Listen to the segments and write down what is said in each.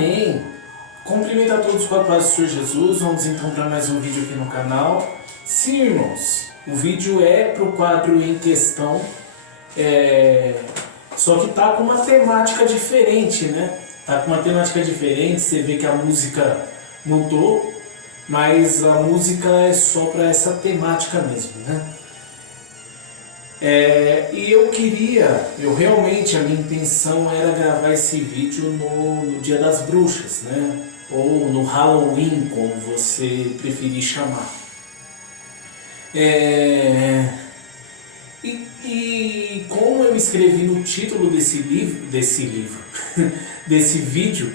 Amém! Cumprimento a todos com a paz do Senhor Jesus. Vamos então para mais um vídeo aqui no canal. Sim, irmãos, o vídeo é para o quadro em questão, só que tá com uma temática diferente, né? Tá com uma temática diferente, você vê que a música mudou, mas a música é só para essa temática mesmo, né? E eu realmente, a minha intenção era gravar esse vídeo no Dia das Bruxas, né? Ou no Halloween, como você preferir chamar. E como eu escrevi no título desse vídeo,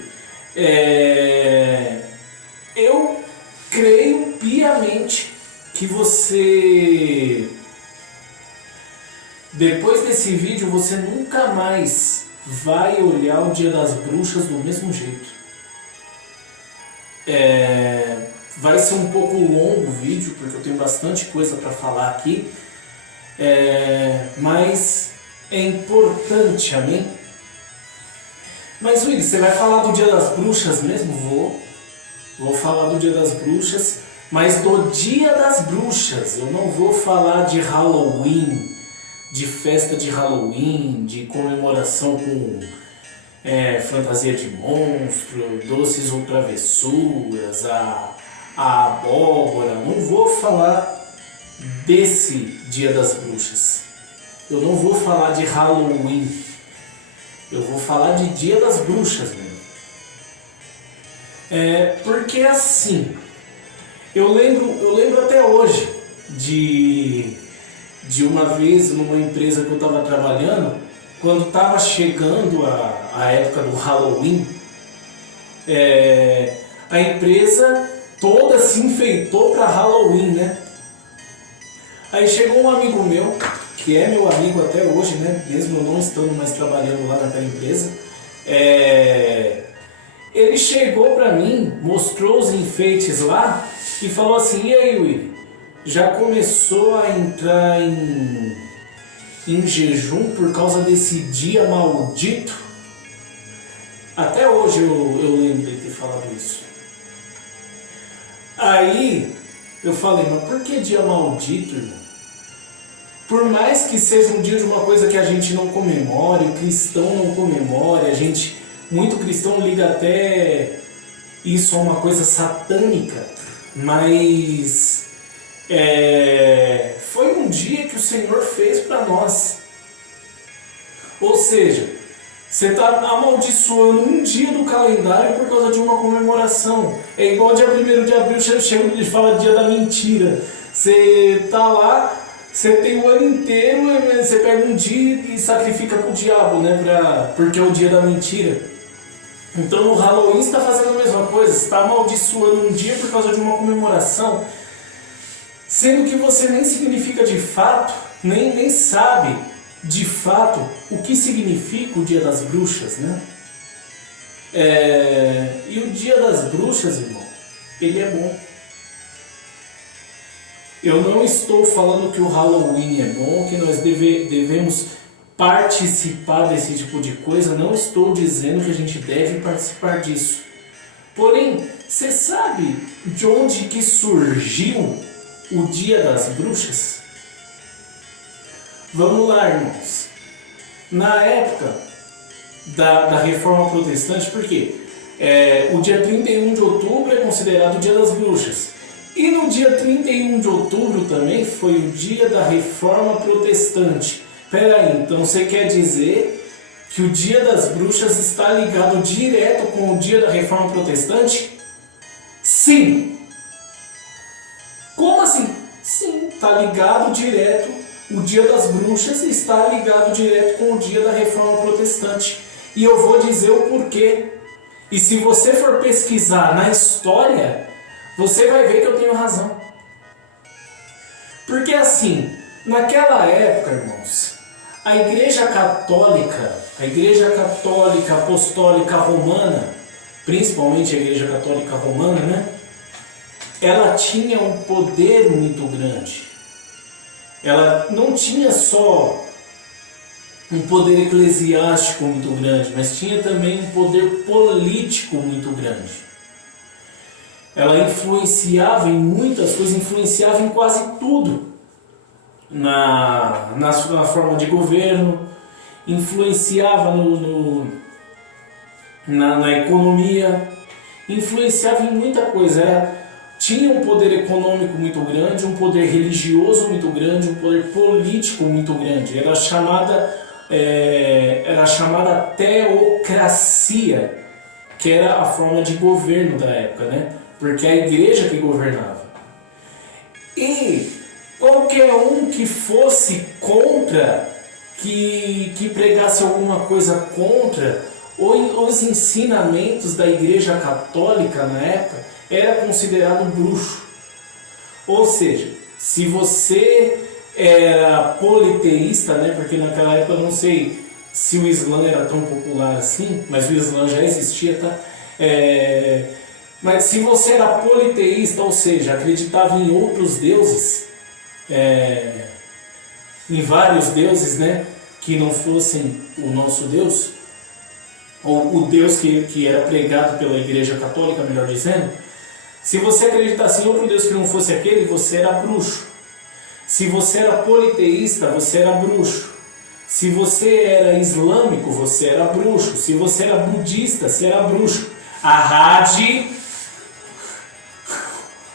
eu creio piamente que você... Depois desse vídeo, você nunca mais vai olhar o Dia das Bruxas do mesmo jeito. Vai ser um pouco longo o vídeo, porque eu tenho bastante coisa para falar aqui. Mas é importante, amém? Mas, Willy, você vai falar do Dia das Bruxas mesmo? Vou falar do Dia das Bruxas, mas do Dia das Bruxas. Eu não vou falar de Halloween, de festa de Halloween, de comemoração com fantasia de monstro, doces ou travessuras, a abóbora. Não vou falar desse Dia das Bruxas. Eu não vou falar de Halloween. Eu vou falar de Dia das Bruxas mesmo. Porque assim, eu lembro até hoje de uma vez numa empresa que eu estava trabalhando, quando estava chegando a época do Halloween, a empresa toda se enfeitou para Halloween, né? Aí chegou um amigo meu, que é meu amigo até hoje, né? Mesmo eu não estando mais trabalhando lá naquela empresa, ele chegou para mim, mostrou os enfeites lá e falou assim: e aí, Willy? Já começou a entrar em jejum por causa desse dia maldito? Até hoje eu lembro de ter falado isso. Aí eu falei: mas por que dia maldito, irmão? Por mais que seja um dia de uma coisa que a gente não comemore, o cristão não comemore, muito cristão liga até isso a uma coisa satânica, mas foi um dia que o Senhor fez para nós. Ou seja, você está amaldiçoando um dia do calendário por causa de uma comemoração. É igual dia 1º de abril, chega e fala dia da mentira. Você está lá, você tem o ano inteiro, você pega um dia e sacrifica para o diabo, né? Porque é o dia da mentira. Então no Halloween você está fazendo a mesma coisa, você está amaldiçoando um dia por causa de uma comemoração, sendo que você nem significa de fato, nem sabe de fato o que significa o Dia das Bruxas, né? E o Dia das Bruxas, irmão, ele é bom. Eu não estou falando que o Halloween é bom, que nós devemos participar desse tipo de coisa. Não estou dizendo que a gente deve participar disso. Porém, você sabe de onde que surgiu o Dia das Bruxas? Vamos lá, irmãos. Na época da Reforma Protestante, por quê? O dia 31 de outubro é considerado o Dia das Bruxas. E no dia 31 de outubro também foi o dia da Reforma Protestante. Peraí, então você quer dizer que o Dia das Bruxas está ligado direto com o dia da Reforma Protestante? Sim! Como assim? Sim, está ligado direto. O Dia das Bruxas está ligado direto com o dia da Reforma Protestante. E eu vou dizer o porquê. E se você for pesquisar na história, você vai ver que eu tenho razão. Porque assim, naquela época, irmãos, a Igreja Católica Apostólica Romana, principalmente a Igreja Católica Romana, né? Ela tinha um poder muito grande. Ela não tinha só um poder eclesiástico muito grande, mas tinha também um poder político muito grande. Ela influenciava em muitas coisas, influenciava em quase tudo. Na forma de governo, influenciava na economia, influenciava em muita coisa. Tinha um poder econômico muito grande, um poder religioso muito grande, um poder político muito grande. Era chamada teocracia, que era a forma de governo da época, né? Porque a igreja que governava. E qualquer um que fosse contra, que pregasse alguma coisa contra os ensinamentos da igreja católica na época, era considerado bruxo. Ou seja, se você era politeísta, né, porque naquela época eu não sei se o Islã era tão popular assim, mas o Islã já existia, tá? Mas se você era politeísta, ou seja, acreditava em outros deuses, em vários deuses, né, que não fossem o nosso Deus, ou o Deus que era pregado pela Igreja Católica, melhor dizendo, se você acreditasse em outro Deus que não fosse aquele, você era bruxo. Se você era politeísta, você era bruxo. Se você era islâmico, você era bruxo. Se você era budista, você era bruxo. A rádio...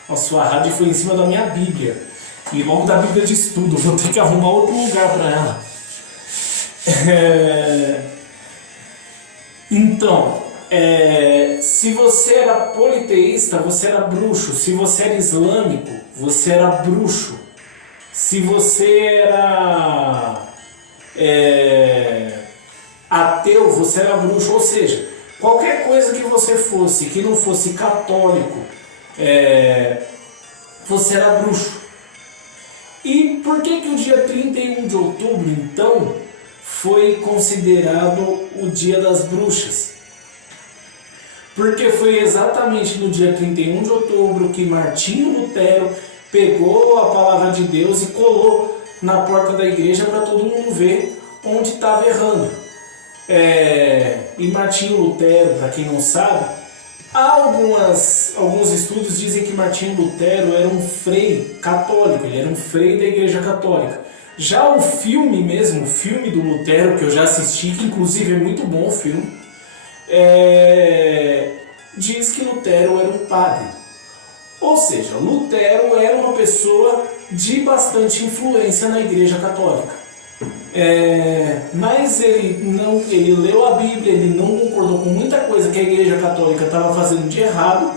Nossa, a rádio foi em cima da minha Bíblia. E logo da Bíblia de estudo. Vou ter que arrumar outro lugar para ela. Então, se você era politeísta, você era bruxo. Se você era islâmico, você era bruxo. Se você era ateu, você era bruxo. Ou seja, qualquer coisa que você fosse, que não fosse católico, você era bruxo. E por que o dia 31 de outubro, então, foi considerado o Dia das Bruxas? Porque foi exatamente no dia 31 de outubro que Martinho Lutero pegou a palavra de Deus e colou na porta da igreja para todo mundo ver onde estava errando. E Martinho Lutero, para quem não sabe, alguns estudos dizem que Martinho Lutero era um frei católico, ele era um frei da igreja católica. Já o filme mesmo, o filme do Lutero, que eu já assisti, que inclusive é muito bom o filme, diz que Lutero era um padre. Ou seja, Lutero era uma pessoa de bastante influência na igreja católica. Mas ele leu a Bíblia, ele não concordou com muita coisa que a igreja católica estava fazendo de errado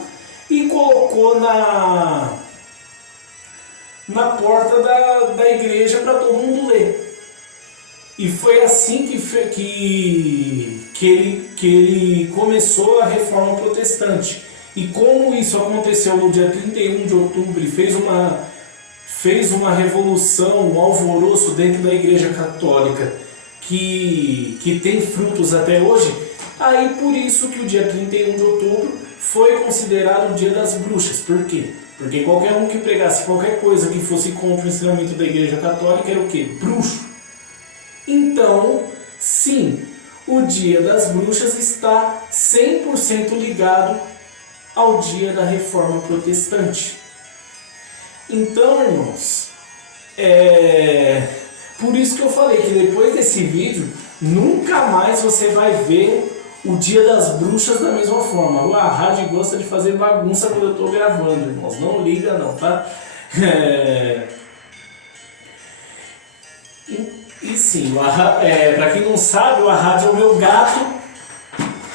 e colocou na porta da igreja para todo mundo ler. E foi assim que ele começou a Reforma Protestante. E como isso aconteceu no dia 31 de outubro e fez uma revolução, um alvoroço dentro da Igreja Católica que tem frutos até hoje, aí por isso que o dia 31 de outubro foi considerado o Dia das Bruxas. Por quê? Porque qualquer um que pregasse qualquer coisa que fosse contra o ensinamento da Igreja Católica era o quê? Bruxo. Então, sim, o Dia das Bruxas está 100% ligado ao dia da Reforma Protestante. Então, irmãos, por isso que eu falei que depois desse vídeo, nunca mais você vai ver o Dia das Bruxas da mesma forma. A rádio gosta de fazer bagunça quando eu estou gravando, irmãos. Não liga não, tá? E sim, para quem não sabe, o Arrádio é o meu gato.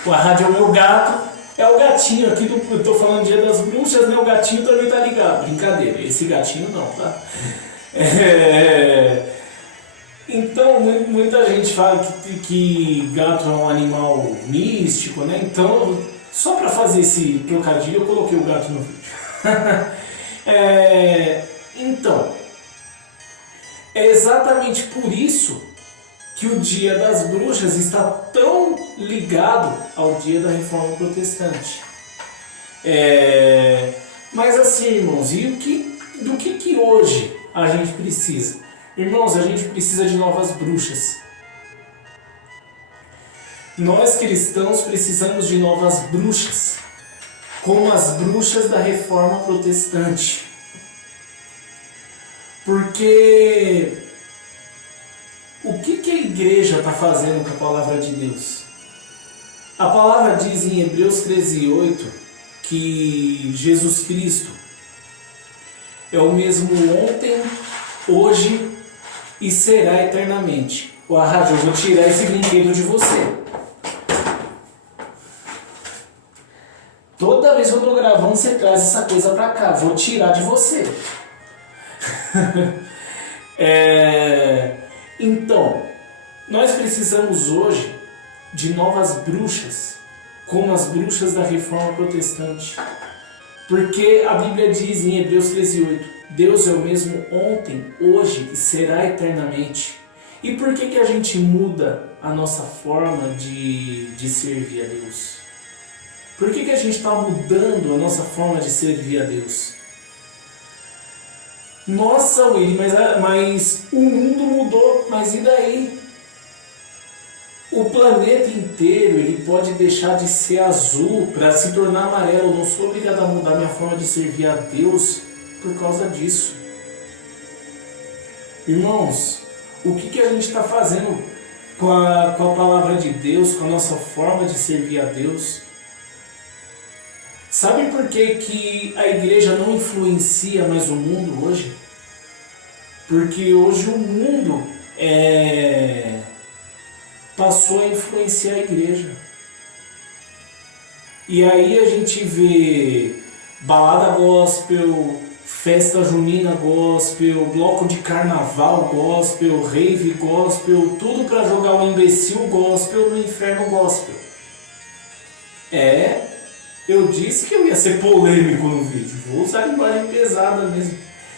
O Arrádio é o meu gato. É o gatinho aqui, eu estou falando Dia das Bruxas, né? O gatinho também tá ligado. Brincadeira, esse gatinho não, tá? Então, muita gente fala que gato é um animal místico, né? Então, só para fazer esse trocadilho, eu coloquei o gato no vídeo. Então, é exatamente por isso que o Dia das Bruxas está tão ligado ao Dia da Reforma Protestante. Mas assim, irmãos, e do que hoje a gente precisa? Irmãos, a gente precisa de novas bruxas. Nós cristãos precisamos de novas bruxas, como as bruxas da Reforma Protestante. Porque o que a igreja está fazendo com a palavra de Deus? A palavra diz em Hebreus 13:8 que Jesus Cristo é o mesmo ontem, hoje e será eternamente. Ô, Rádio, eu vou tirar esse brinquedo de você. Toda vez que eu estou gravando, você traz essa coisa pra cá. Vou tirar de você. Então, nós precisamos hoje de novas bruxas, como as bruxas da Reforma Protestante. Porque a Bíblia diz em Hebreus 13:8, Deus é o mesmo ontem, hoje e será eternamente. E por que a gente muda a nossa forma de servir a Deus? Por que a gente está mudando a nossa forma de servir a Deus? Nossa, Willy, mas o mundo mudou, mas e daí? O planeta inteiro ele pode deixar de ser azul para se tornar amarelo. Eu não sou obrigado a mudar minha forma de servir a Deus por causa disso. Irmãos, o que a gente está fazendo com a palavra de Deus, com a nossa forma de servir a Deus? Sabe por que a igreja não influencia mais o mundo hoje? Porque hoje o mundo passou a influenciar a igreja. E aí a gente vê balada gospel, festa junina gospel, bloco de carnaval gospel, rave gospel, tudo para jogar o imbecil gospel no inferno gospel. Eu disse que eu ia ser polêmico no vídeo, vou usar a linguagem pesada mesmo.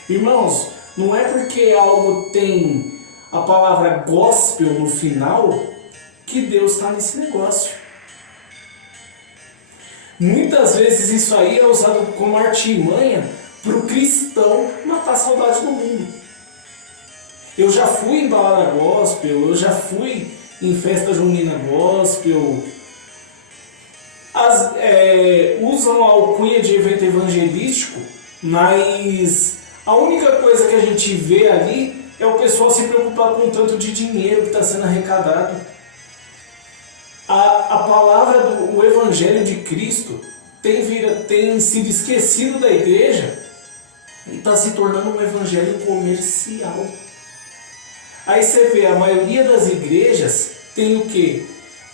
Irmãos, não é porque algo tem a palavra gospel no final que Deus está nesse negócio. Muitas vezes isso aí é usado como artimanha para o cristão matar a saudade do mundo. Eu já fui em balada gospel, eu já fui em festa junina gospel. Usam a alcunha de evento evangelístico, mas a única coisa que a gente vê ali é o pessoal se preocupar com o tanto de dinheiro que está sendo arrecadado. A palavra o Evangelho de Cristo tem sido esquecido da igreja e está se tornando um evangelho comercial. Aí você vê, a maioria das igrejas tem o quê?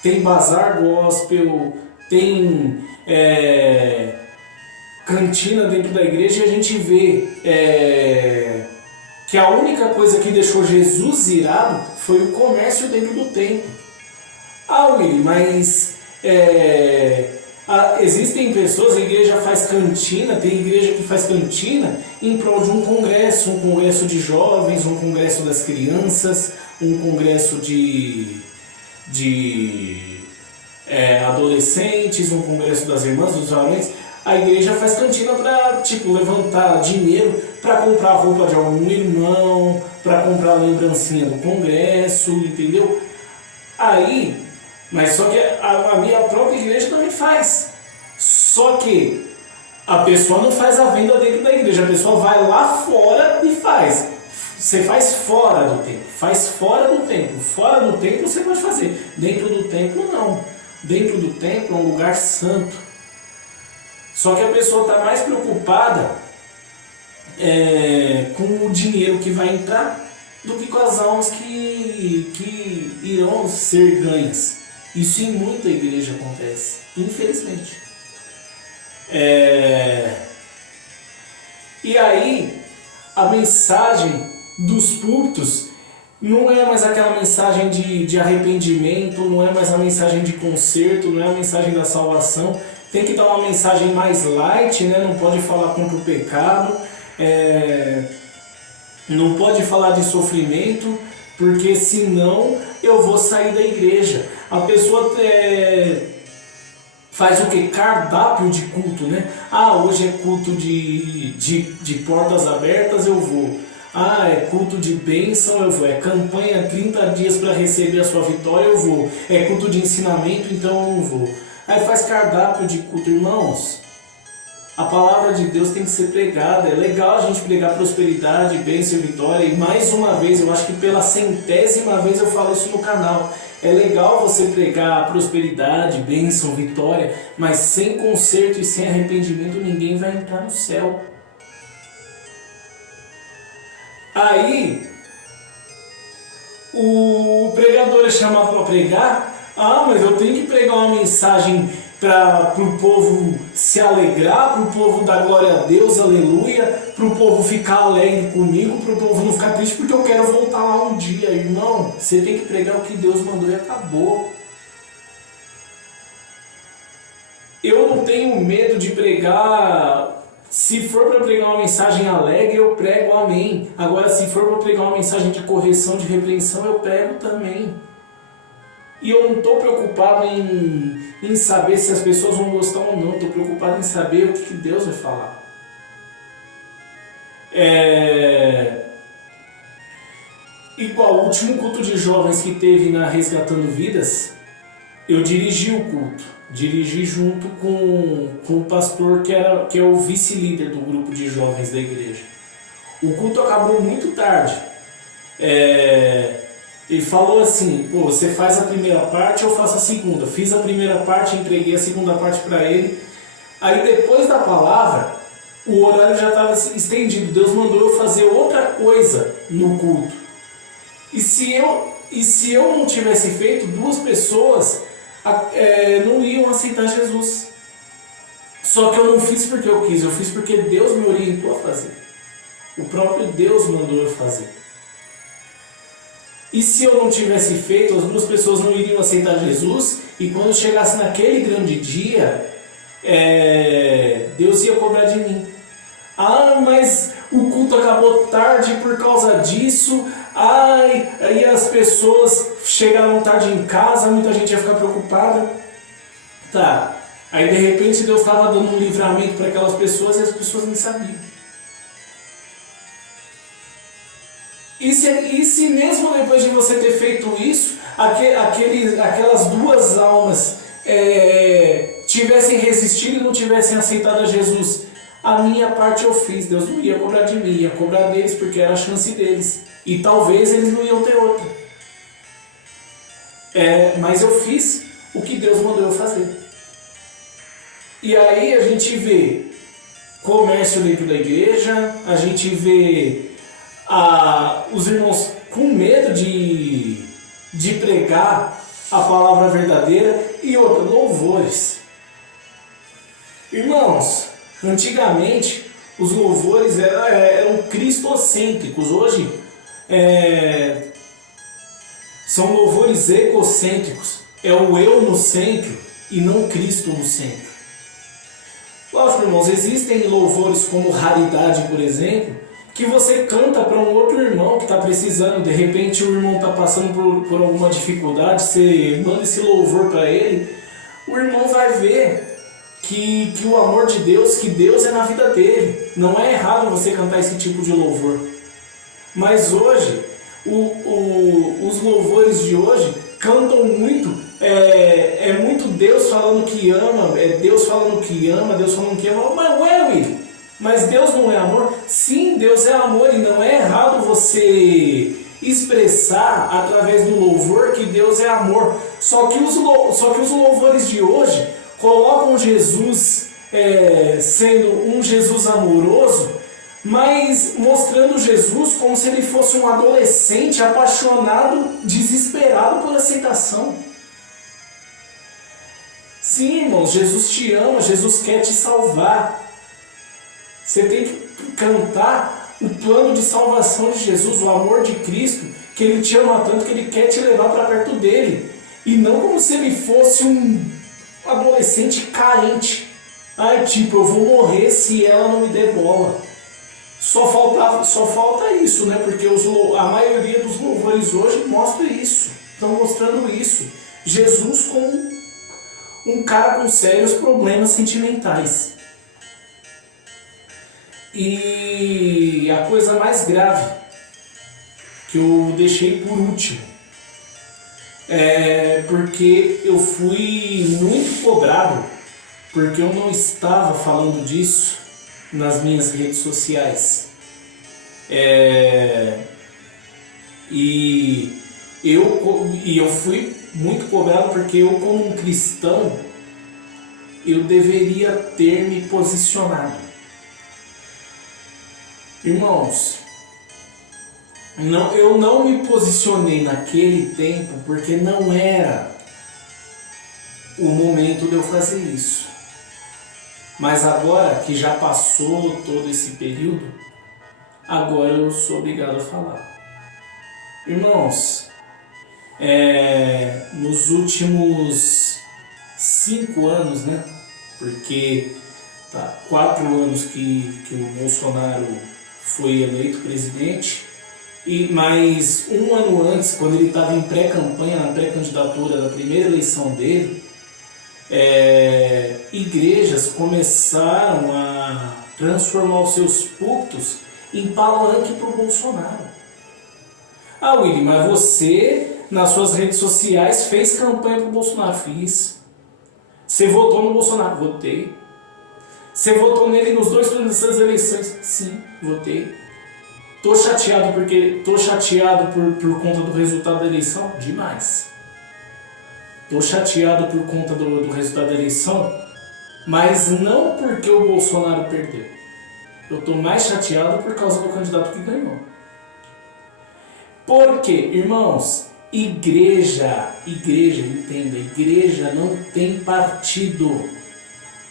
Tem bazar gospel, tem cantina dentro da igreja, e a gente vê que a única coisa que deixou Jesus irado foi o comércio dentro do templo. Willy, mas existem pessoas, a igreja faz cantina, tem igreja que faz cantina em prol de um congresso de jovens, um congresso das crianças, um congresso de adolescentes, um congresso das irmãs, dos jovens. A igreja faz cantina para levantar dinheiro para comprar roupa de algum irmão, para comprar lembrancinha do congresso, entendeu? Mas só que a minha própria igreja também faz. Só que a pessoa não faz a venda dentro da igreja, a pessoa vai lá fora e faz. Você faz fora do templo, faz fora do templo. Fora do templo você pode fazer, dentro do templo não. Dentro do templo é um lugar santo. Só que a pessoa está mais preocupada com o dinheiro que vai entrar do que com as almas que irão ser ganhas. Isso em muita igreja acontece, infelizmente. E aí, a mensagem dos púlpitos não é mais aquela mensagem de arrependimento, não é mais a mensagem de conserto, não é a mensagem da salvação. Tem que dar uma mensagem mais light, né? Não pode falar contra o pecado, não pode falar de sofrimento, porque senão eu vou sair da igreja. A pessoa faz o que? Cardápio de culto, né? Hoje é culto de portas abertas, eu vou. Ah, é culto de bênção, eu vou. É campanha 30 dias para receber a sua vitória, eu vou. É culto de ensinamento, então eu não vou. Aí faz cardápio de culto, irmãos. A palavra de Deus tem que ser pregada. É legal a gente pregar prosperidade, bênção e vitória. E mais uma vez, eu acho que pela 100ª vez eu falo isso no canal. É legal você pregar prosperidade, bênção, vitória, mas sem conserto e sem arrependimento ninguém vai entrar no céu. Aí, o pregador é chamado para pregar. Ah, mas eu tenho que pregar uma mensagem para o povo se alegrar, para o povo dar glória a Deus, aleluia, para o povo ficar alegre comigo, para o povo não ficar triste porque eu quero voltar lá um dia. Irmão, você tem que pregar o que Deus mandou e acabou. Eu não tenho medo de pregar. Se for para pregar uma mensagem alegre, eu prego, amém. Agora, se for para pregar uma mensagem de correção, de repreensão, eu prego também. E eu não estou preocupado em saber se as pessoas vão gostar ou não. Estou preocupado em saber o que Deus vai falar. Igual o último culto de jovens que teve na Resgatando Vidas, eu dirigi o culto. Dirigi junto com o pastor que é o vice-líder do grupo de jovens da igreja. O culto acabou muito tarde. Ele falou assim, pô, você faz a primeira parte, eu faço a segunda. Fiz a primeira parte, entreguei a segunda parte para ele. Aí depois da palavra, o horário já estava estendido. Deus mandou eu fazer outra coisa no culto. E se eu não tivesse feito, 2 pessoas não iam aceitar Jesus. Só que eu não fiz porque eu quis, eu fiz porque Deus me orientou a fazer. O próprio Deus mandou eu fazer. E se eu não tivesse feito, as 2 pessoas não iriam aceitar Jesus, e quando chegasse naquele grande dia, Deus ia cobrar de mim. Ah, mas o culto acabou tarde por causa disso. Ai, aí as pessoas chegaram tarde em casa, muita gente ia ficar preocupada. Tá, aí de repente Deus estava dando um livramento para aquelas pessoas e as pessoas nem sabiam. E se mesmo depois de você ter feito isso, aquelas 2 almas tivessem resistido e não tivessem aceitado a Jesus, a minha parte eu fiz. Deus não ia cobrar de mim, ia cobrar deles porque era a chance deles. E talvez eles não iam ter outra. Mas eu fiz o que Deus mandou eu fazer. E aí a gente vê comércio dentro da igreja, a gente vê os irmãos com medo de pregar a palavra verdadeira e outra, louvores. Irmãos, antigamente os louvores eram cristocêntricos, hoje são louvores egocêntricos. É o eu no centro e não Cristo no centro. Lógico, irmãos, existem louvores como Raridade, por exemplo, que você canta para um outro irmão que está precisando. De repente o irmão está passando por alguma dificuldade, você manda esse louvor para ele, o irmão vai ver que o amor de Deus, que Deus é na vida dele. Não é errado você cantar esse tipo de louvor. Mas hoje, os louvores de hoje cantam muito, muito Deus falando que ama, Deus falando que ama, Deus falando que ama. Mas Deus não é amor? Sim, Deus é amor, e não é errado você expressar através do louvor que Deus é amor. Só que os louvores de hoje colocam Jesus sendo um Jesus amoroso, mas mostrando Jesus como se ele fosse um adolescente apaixonado, desesperado por aceitação. Sim, irmãos, Jesus te ama, Jesus quer te salvar. Você tem que cantar o plano de salvação de Jesus, o amor de Cristo, que Ele te ama tanto que Ele quer te levar para perto dEle. E não como se Ele fosse um adolescente carente. Tipo, eu vou morrer se ela não me der bola. Só falta isso, né? Porque a maioria dos louvores hoje mostra isso. Estão mostrando isso. Jesus como um cara com sérios problemas sentimentais. E a coisa mais grave, que eu deixei por último, é porque eu fui muito cobrado, porque eu não estava falando disso nas minhas redes sociais. E eu fui muito cobrado porque eu, como um cristão, eu deveria ter me posicionado. Irmãos, eu não me posicionei naquele tempo porque não era o momento de eu fazer isso. Mas agora que já passou todo esse período, agora eu sou obrigado a falar. Irmãos, nos últimos 5 anos, né? Porque 4 anos que o Bolsonaro foi eleito presidente, e mais 1 ano antes, quando ele estava em pré-campanha, na pré-candidatura da primeira eleição dele, igrejas começaram a transformar os seus púlpitos em palanque para o Bolsonaro. Ah, Willy, mas você, nas suas redes sociais, fez campanha para o Bolsonaro? Fiz. Você votou no Bolsonaro? Votei. Você votou nele nos 2 turnos das eleições? Sim, votei. Tô chateado por conta do resultado da eleição? Demais. Tô chateado por conta do resultado da eleição, mas não porque o Bolsonaro perdeu. Eu tô mais chateado por causa do candidato que ganhou. Porque, irmãos, igreja, entenda, igreja não tem partido.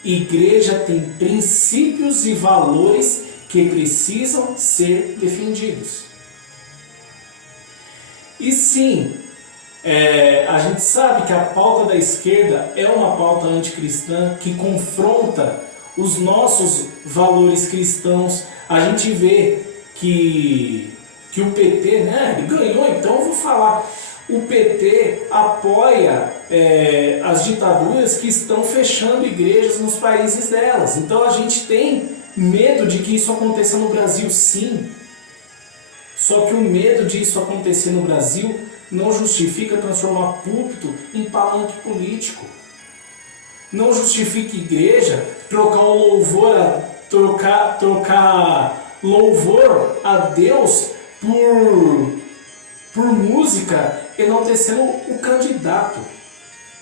Igreja tem princípios e valores que precisam ser defendidos. E sim, a gente sabe que a pauta da esquerda é uma pauta anticristã que confronta os nossos valores cristãos. A gente vê que o PT, né, ele ganhou, então eu vou falar. O PT apoia as ditaduras que estão fechando igrejas nos países delas. Então a gente tem medo de que isso aconteça no Brasil, sim. Só que o medo disso acontecer no Brasil não justifica transformar púlpito em palanque político. Não justifica igreja trocar louvor a Deus por música, enaltecendo o candidato.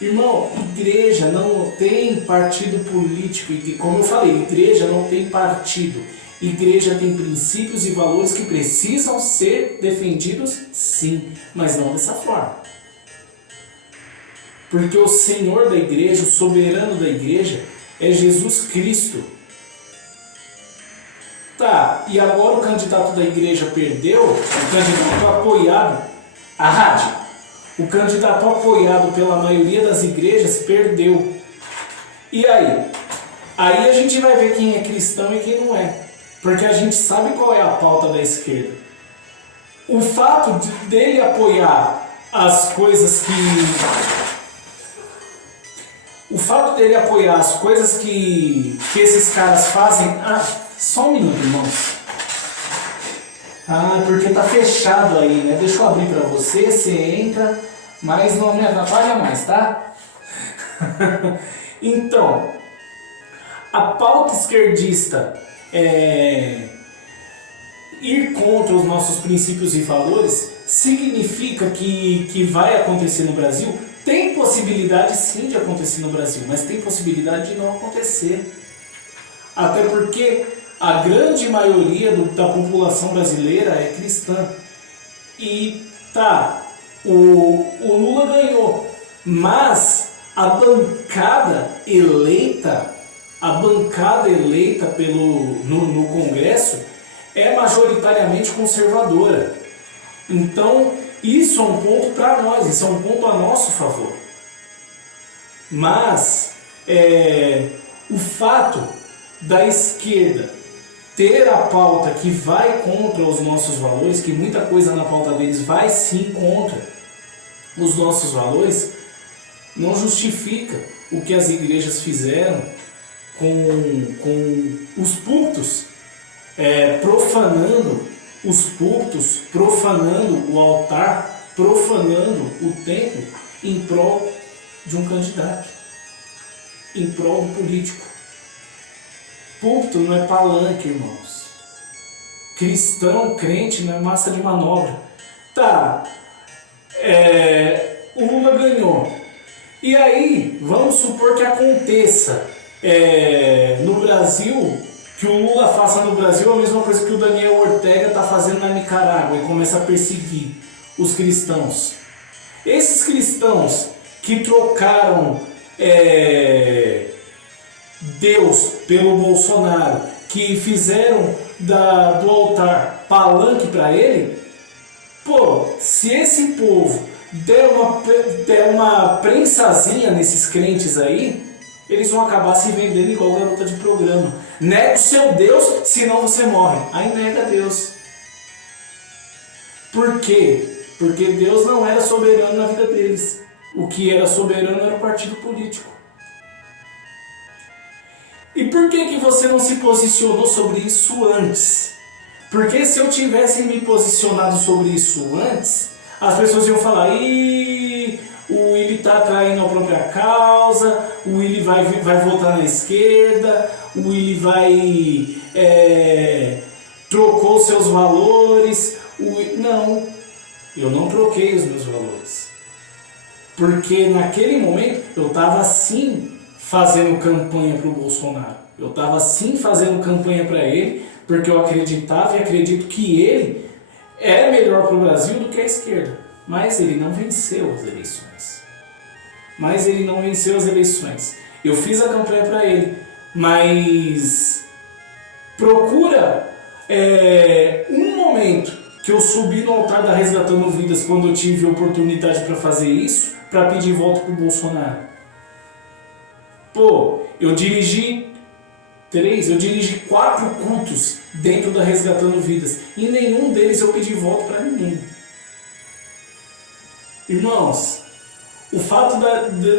Irmão, igreja não tem partido político. E como eu falei, igreja não tem partido. Igreja tem princípios e valores que precisam ser defendidos, sim, mas não dessa forma. Porque o Senhor da igreja, o soberano da igreja, é Jesus Cristo. Tá, e agora o candidato da igreja perdeu, o candidato apoiado, a rádio, o candidato apoiado pela maioria das igrejas perdeu. E aí? Aí a gente vai ver quem é cristão e quem não é. Porque a gente sabe qual é a pauta da esquerda. O fato dele apoiar as coisas que esses caras fazem. Só um minuto, irmãos. Porque tá fechado aí, né? Deixa eu abrir pra você, você entra, mas não me atrapalha mais, tá? Então, a pauta esquerdista ir contra os nossos princípios e valores significa que vai acontecer no Brasil? Tem possibilidade sim de acontecer no Brasil, mas tem possibilidade de não acontecer. Até porque a grande maioria da população brasileira é cristã. E o Lula ganhou, mas a bancada eleita no Congresso é majoritariamente conservadora. Então, isso é um ponto para nós, isso é um ponto a nosso favor. Mas o fato da esquerda ter a pauta que vai contra os nossos valores, que muita coisa na pauta deles vai sim contra os nossos valores, não justifica o que as igrejas fizeram com os púlpitos profanando os púlpitos, profanando o altar, profanando o templo em prol de um candidato, em prol do político. Púlpito não é palanque, irmãos. Cristão, crente, não é massa de manobra. Tá, o Lula ganhou. E aí, vamos supor que aconteça no Brasil, que o Lula faça no Brasil a mesma coisa que o Daniel Ortega está fazendo na Nicarágua e começa a perseguir os cristãos. Esses cristãos que trocaram Deus pelo Bolsonaro, que fizeram do altar palanque para ele, se esse povo der uma prensazinha nesses crentes aí, eles vão acabar se vendendo igual garota de programa. Nega o seu Deus, senão você morre. Aí nega Deus. Por quê? Porque Deus não era soberano na vida deles. O que era soberano era o partido político. E por que você não se posicionou sobre isso antes? Porque se eu tivesse me posicionado sobre isso antes, as pessoas iam falar: Ih, o Willy está traindo a própria causa, o Willy vai votar na esquerda, o Willy trocou seus valores. Não, eu não troquei os meus valores. Porque naquele momento eu estava sim fazendo campanha para o Bolsonaro. Eu estava sim fazendo campanha para ele, porque eu acreditava e acredito que ele é melhor para o Brasil do que a esquerda. Mas ele não venceu as eleições. Eu fiz a campanha para ele, mas procura um momento que eu subi no altar da Resgatando Vidas quando eu tive oportunidade para fazer isso, para pedir voto para o Bolsonaro. Eu dirigi 4 cultos dentro da Resgatando Vidas. E nenhum deles eu pedi voto para ninguém. Irmãos, o fato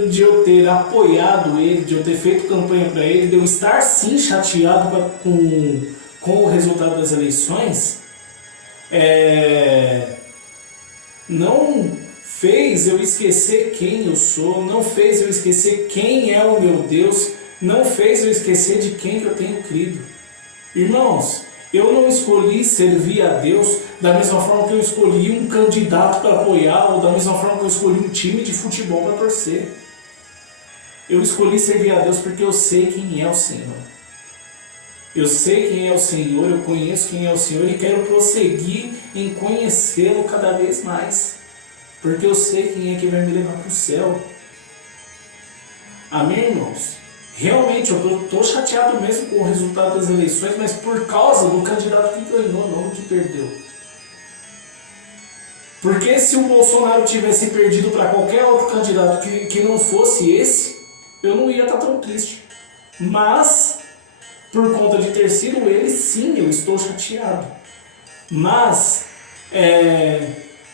de eu ter apoiado ele, de eu ter feito campanha para ele, de eu estar sim chateado com o resultado das eleições, não fez eu esquecer quem eu sou, não fez eu esquecer quem é o meu Deus, não fez eu esquecer de quem que eu tenho crido. Irmãos, eu não escolhi servir a Deus da mesma forma que eu escolhi um candidato para apoiar, ou da mesma forma que eu escolhi um time de futebol para torcer. Eu escolhi servir a Deus porque eu sei quem é o Senhor. Eu sei quem é o Senhor, eu conheço quem é o Senhor e quero prosseguir em conhecê-lo cada vez mais. Porque eu sei quem é que vai me levar para o céu. Amém, irmãos? Realmente, eu estou chateado mesmo com o resultado das eleições, mas por causa do candidato que ganhou, não do que perdeu. Porque se o Bolsonaro tivesse perdido para qualquer outro candidato que não fosse esse, eu não ia estar tão triste. Mas, por conta de ter sido ele, sim, eu estou chateado. Mas,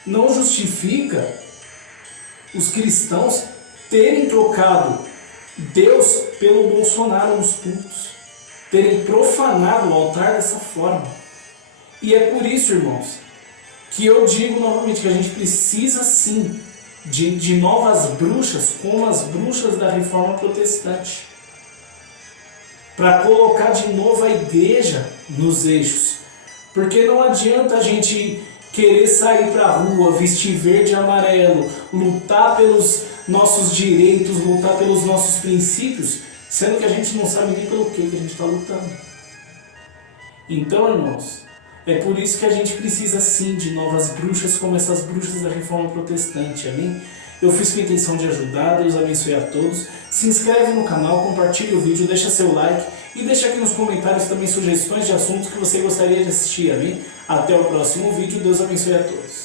não justifica os cristãos terem trocado Deus pelo Bolsonaro nos cultos, terem profanado o altar dessa forma. E é por isso, irmãos, que eu digo novamente que a gente precisa sim de novas bruxas, como as bruxas da Reforma Protestante, para colocar de novo a igreja nos eixos. Porque não adianta a gente querer sair para a rua, vestir verde e amarelo, lutar pelos nossos direitos, lutar pelos nossos princípios, sendo que a gente não sabe nem pelo que a gente está lutando. Então, irmãos, é por isso que a gente precisa sim de novas bruxas, como essas bruxas da Reforma Protestante, amém? Eu fiz com a intenção de ajudar, Deus abençoe a todos. Se inscreve no canal, compartilha o vídeo, deixa seu like e deixa aqui nos comentários também sugestões de assuntos que você gostaria de assistir, amém? Até o próximo vídeo, Deus abençoe a todos.